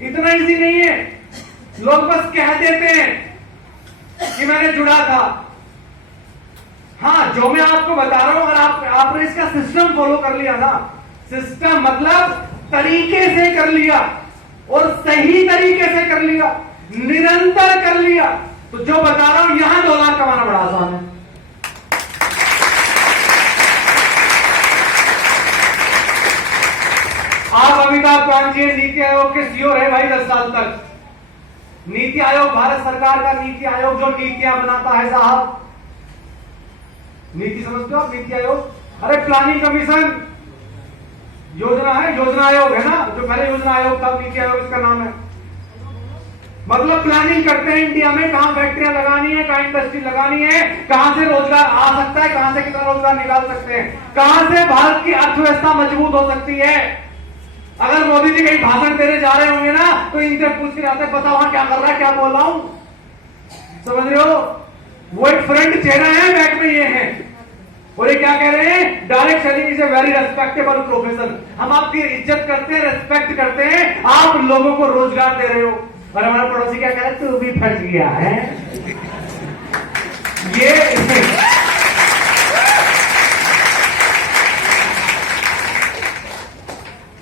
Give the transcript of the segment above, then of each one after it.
इतना इजी नहीं है। लोग बस कह देते हैं कि मैंने जुड़ा था। हाँ, जो मैं आपको बता रहा हूं, अगर आपने इसका सिस्टम फॉलो कर लिया ना, सिस्टम मतलब तरीके से कर लिया और सही तरीके से कर लिया, निरंतर कर लिया, तो जो बता रहा हूं यहां 2 लाख कमाना बड़ा आसान है। आप अमिताभ कांत जी नीति आयोग के सीईओ रहे भाई 10 साल तक। नीति आयोग भारत सरकार का नीति आयोग जो नीतियां बनाता है साहब, नीति समझते हो आप? नीति आयोग, अरे प्लानिंग कमीशन योजना है, योजना आयोग है ना, जो पहले योजना आयोग था, नीति आयोग इसका नाम है। मतलब प्लानिंग करते हैं इंडिया में कहां फैक्ट्रियां लगानी है, कहां इंडस्ट्री लगानी है, कहां से रोजगार आ सकता है, कहां से कितना रोजगार निकाल सकते हैं, कहां से भारत की अर्थव्यवस्था मजबूत हो सकती है। अगर मोदी जी कहीं भाषण देने जा रहे होंगे ना, तो इनसे पूछ के आते पता वहां क्या कर रहा है, क्या बोल रहा हूं, समझ रहे हो? वो एक फ्रंट चेहरा है, बैक में ये है, और ये क्या कह रहे हैं? Direct selling is a very respectable profession. हम आपकी इज्जत करते हैं, रेस्पेक्ट करते हैं, आप लोगों को रोजगार दे रहे हो। और हमारा पड़ोसी क्या कह रहा है? तू भी फंस गया है। ये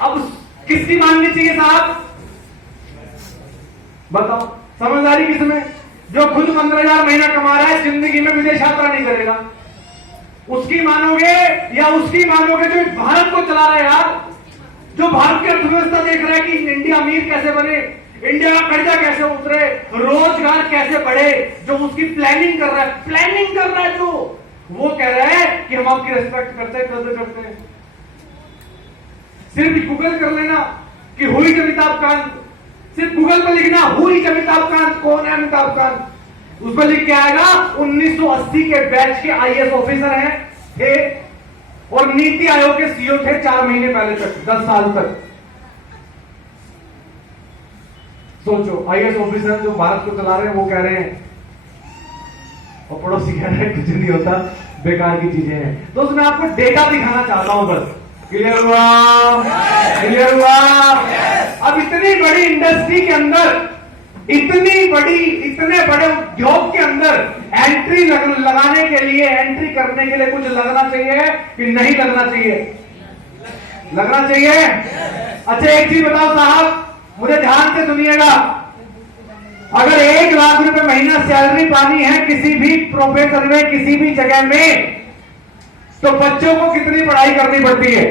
अब किसकी माननी चाहिए साहब? बताओ, समझदारी किसमें? जो खुद 15,000 महीना कमा रहा है, जिंदगी में विदेश यात्रा नहीं करेगा, उसकी मानोगे या उसकी मानोगे जो भारत को चला रहा है? यार, जो भारत की अर्थव्यवस्था देख रहा है कि इंडिया अमीर कैसे बने, इंडिया का कर्जा कैसे उतरे, रोजगार कैसे बढ़े, जो उसकी प्लानिंग कर रहा है, प्लानिंग कर रहा है, जो वो कह रहा है कि हम आपकी रेस्पेक्ट करते हैं, कदर करते हैं। सिर्फ गूगल कर लेना कि हु इज अमिताभ कांत, सिर्फ गूगल पर लिखना हु इज अमिताभ कांत, कौन है अमिताभ कांत, उस पर लिख के आएगा 1980 के बैच के आईएएस ऑफिसर हैं थे, और नीति आयोग के सीईओ थे 4 महीने पहले तक, 10 साल तक। सोचो, आईएएस ऑफिसर जो भारत को चला रहे हैं वो कह रहे हैं, और पड़ोसी कह रहे हैं कुछ नहीं होता, बेकार की चीजें हैं। तो मैं आपको डेटा दिखाना चाहता हूं बस। क्लियर हुआ? क्लियर हुआ? अब इतनी बड़ी इंडस्ट्री के अंदर, इतनी बड़ी, इतने बड़े उद्योग के अंदर एंट्री लगाने के लिए, एंट्री करने के लिए कुछ लगना चाहिए कि नहीं लगना चाहिए? लगना चाहिए। अच्छा, एक चीज बताओ साहब, मुझे ध्यान से सुनिएगा। अगर 1 लाख रुपए महीना सैलरी पानी है किसी भी प्रोफेसर में, किसी भी जगह में, तो बच्चों को कितनी पढ़ाई करनी पड़ती है?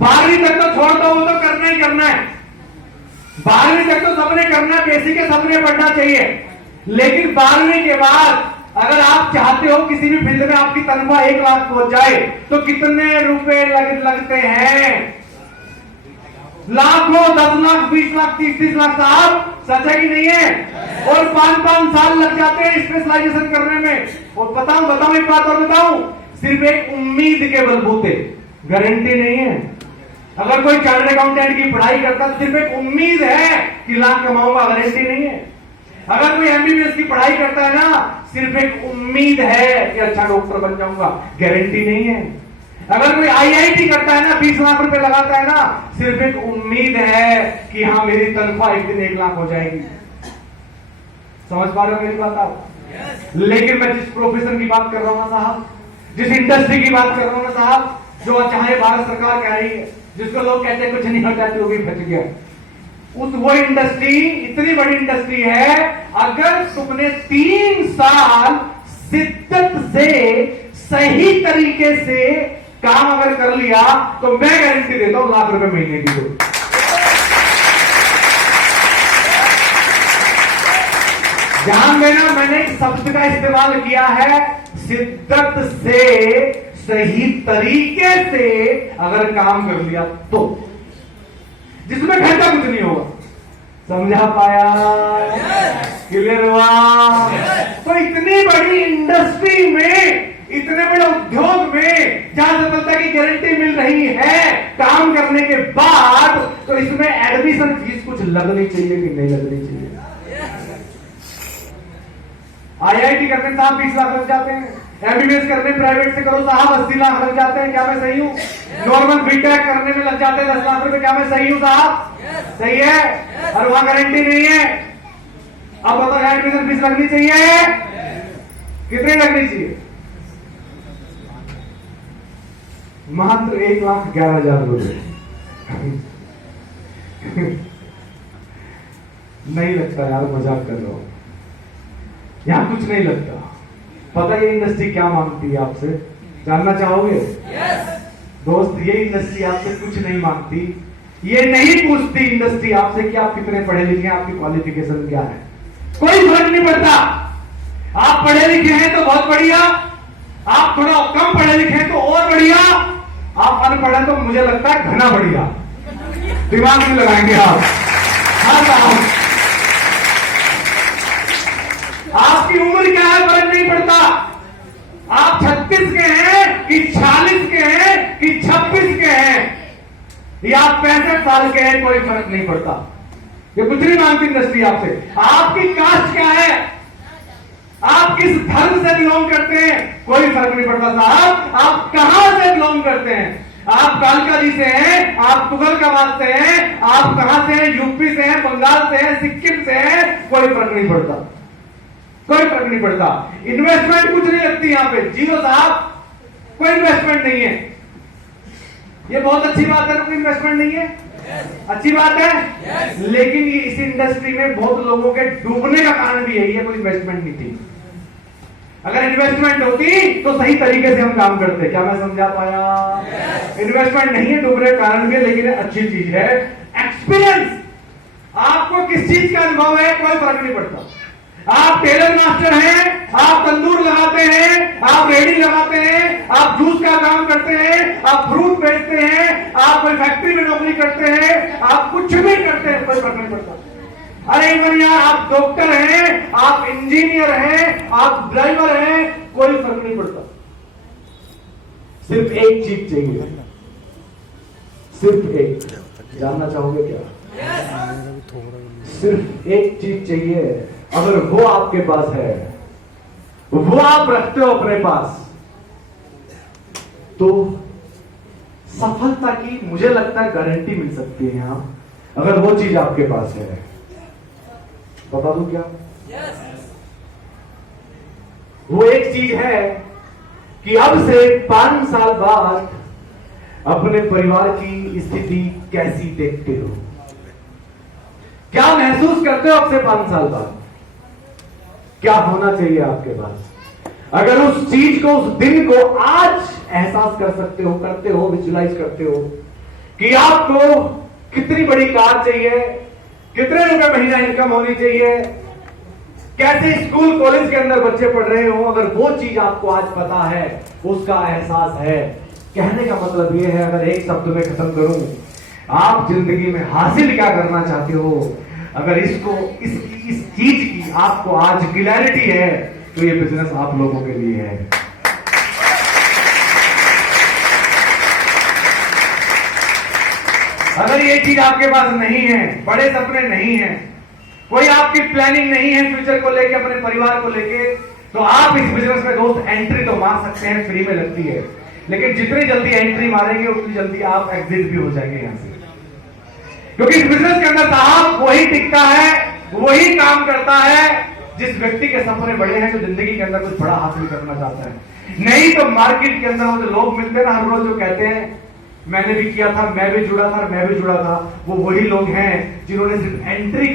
12वीं तक तो छोड़ दो, वो तो करना ही करना है। 12वीं तक तो सबने करना है, बेसिक है, सबने पढ़ना चाहिए। लेकिन 12वीं के बाद अगर आप चाहते हो किसी भी फील्ड में आपकी तनख्वाह 1 लाख पहुंच जाए, तो कितने रुपए लगते हैं? लाखों, 10 लाख, 20 लाख, 30 लाख साहब, सच है कि नहीं है? और 5-5 साल लग जाते हैं स्पेशलाइजेशन करने में। और बताऊं एक बात और बताऊं, सिर्फ एक उम्मीद के बलबूते, गारंटी नहीं है। अगर कोई चार्टर्ड अकाउंटेंट की पढ़ाई करता है तो सिर्फ एक उम्मीद है कि लाख कमाऊंगा, गारंटी नहीं है। अगर कोई एमबीबीएस की पढ़ाई करता है ना, सिर्फ एक उम्मीद है कि अच्छा डॉक्टर बन जाऊंगा, गारंटी नहीं है। अगर कोई आईआईटी करता है ना, 20 लाख रुपए लगाता है ना, सिर्फ एक उम्मीद है कि हाँ मेरी तनख्वाह एक दिन 1 लाख हो जाएगी। समझ पा रहे हो मेरी बात आप? लेकिन मैं जिस प्रोफेशन की बात कर रहा हूं ना साहब, जिस इंडस्ट्री की बात कर रहा हूं ना साहब, जो चाहे भारत सरकार कह रही है, जिसको लोग कहते हैं कुछ नहीं होता, तो भी फंस गया, वो इंडस्ट्री इतनी बड़ी इंडस्ट्री है, अगर तुमने 3 साल शिद्दत से सही तरीके से काम अगर कर लिया, तो मैं गारंटी देता हूं लाख रुपए महीने की। तो ध्यान देना, मैंने एक शब्द का इस्तेमाल किया है, शिद्दत से सही तरीके से अगर काम कर लिया तो, जिसमें घंटा कुछ नहीं होगा। समझा पाया? क्लियर हुआ? तो इतनी बड़ी इंडस्ट्री में, इतने बड़े उद्योग में, जहां सफलता की गारंटी मिल रही है काम करने के बाद, तो इसमें एडमिशन फीस कुछ लगनी चाहिए कि नहीं लगनी चाहिए? आईआईटी करने साहब 20 लाख लग जाते हैं, एमबीबीएस करने प्राइवेट से करो साहब 80 लाख लग जाते हैं, क्या मैं सही हूँ? नॉर्मल बीटेक करने में लग जाते हैं 10 लाख रुपए, क्या मैं सही हूँ साहब? सही है। और वहां गारंटी नहीं है। अब बताओ एडमिशन फीस लगनी चाहिए, कितनी लगनी चाहिए? मात्र 1,11,000 रुपए। नहीं लगता यार, मजाक कर रहा हूं, यहां कुछ नहीं लगता। पता ये इंडस्ट्री क्या मांगती है आपसे, जानना चाहोगे? दोस्त, ये इंडस्ट्री आपसे कुछ नहीं मांगती। ये नहीं पूछती इंडस्ट्री आपसे कि आप कितने पढ़े लिखे हैं, आपकी क्वालिफिकेशन क्या है, कोई फर्क नहीं पड़ता। आप पढ़े लिखे हैं तो बहुत बढ़िया, आप थोड़ा कम पढ़े लिखे हैं तो और बढ़िया, आप अनपढ़ हैं तो मुझे लगता है घना बढ़िया। दिमाग में लगाएंगे आप। हाँ साहब, आपकी उम्र क्या है फर्क नहीं पड़ता। आप 36 के हैं कि 46 के हैं कि 26 के हैं या 65 साल के हैं, कोई फर्क नहीं पड़ता। ये कुछ नहीं मांगती इंडस्ट्री आपसे। आपकी कास्ट क्या है, आप किस धर्म से बिलोंग करते हैं, कोई फर्क नहीं पड़ता साहब। आप कहां से बिलोंग करते हैं, आप कालका जी से हैं, आप तुगलकाबाद से हैं, आप कहां से हैं, यूपी से हैं, बंगाल से हैं, सिक्किम से हैं, कोई फर्क नहीं पड़ता, कोई फर्क नहीं पड़ता। इन्वेस्टमेंट कुछ नहीं लगती यहां पे, जीरो साहब, कोई इन्वेस्टमेंट नहीं है। ये बहुत अच्छी बात है, कोई इन्वेस्टमेंट नहीं है, अच्छी बात है। लेकिन ये इस इंडस्ट्री में बहुत लोगों के डूबने का कारण भी यही है, कोई इन्वेस्टमेंट नहीं थी। अगर इन्वेस्टमेंट होती तो सही तरीके से हम काम करते, क्या मैं समझा पाया? इन्वेस्टमेंट नहीं है, डूबने का कारण भी है, लेकिन अच्छी चीज है। एक्सपीरियंस, आपको किस चीज का अनुभव है, कोई फर्क नहीं पड़ता। आप टेलर मास्टर हैं, आप तंदूर लगाते हैं, आप रेडी लगाते हैं, आप जूस का काम करते हैं, आप फ्रूट बेचते हैं, आप कोई फैक्ट्री में नौकरी करते हैं, आप कुछ भी करते हैं, कोई फर्क नहीं पड़ता। अरे इवन यार, आप डॉक्टर हैं, आप इंजीनियर हैं, आप ड्राइवर हैं, कोई फर्क नहीं पड़ता। सिर्फ एक चीज चाहिए, सिर्फ एक, जानना चाहोगे क्या? सिर्फ एक चीज चाहिए। अगर वो आपके पास है, वो आप रखते हो अपने पास, तो सफलता की मुझे लगता है गारंटी मिल सकती है यहां, अगर वो चीज आपके पास है। बता दूं क्या? वो एक चीज है कि अब से 5 साल बाद अपने परिवार की स्थिति कैसी देखते हो, क्या महसूस करते हो अब से 5 साल बाद, क्या होना चाहिए आपके पास। अगर उस चीज को, उस दिन को आज एहसास कर सकते हो, करते हो, विजुलाइज करते हो कि आपको कितनी बड़ी कार चाहिए, कितने रुपए महीना इनकम होनी चाहिए, कैसे स्कूल कॉलेज के अंदर बच्चे पढ़ रहे हो, अगर वो चीज आपको आज पता है, उसका एहसास है। कहने का मतलब ये है, अगर एक शब्द में खत्म करूं, आप जिंदगी में हासिल क्या करना चाहते हो, अगर इसको इस चीज की आपको आज क्लैरिटी है, तो ये बिजनेस आप लोगों के लिए है। अगर ये चीज आपके पास नहीं है, बड़े सपने नहीं है, कोई आपकी प्लानिंग नहीं है फ्यूचर को लेके, अपने परिवार को लेके, तो आप इस बिजनेस में दोस्त एंट्री तो मार सकते हैं, फ्री में लगती है, लेकिन जितनी जल्दी एंट्री मारेंगे उतनी जल्दी आप एग्जिट भी हो जाएंगे यहां से। क्योंकि इस बिजनेस के अंदर साहब वही टिकता है, वही काम करता है जिस व्यक्ति के सपने बड़े हैं, जो जिंदगी के अंदर कुछ बड़ा हासिल करना चाहता है। नहीं तो मार्केट के अंदर वो जो लोग मिलते हैं ना हर रोज, जो कहते हैं मैंने भी किया था, मैं भी जुड़ा था, मैं भी जुड़ा था, वो वही लोग हैं जिन्होंने सिर्फ एंट्री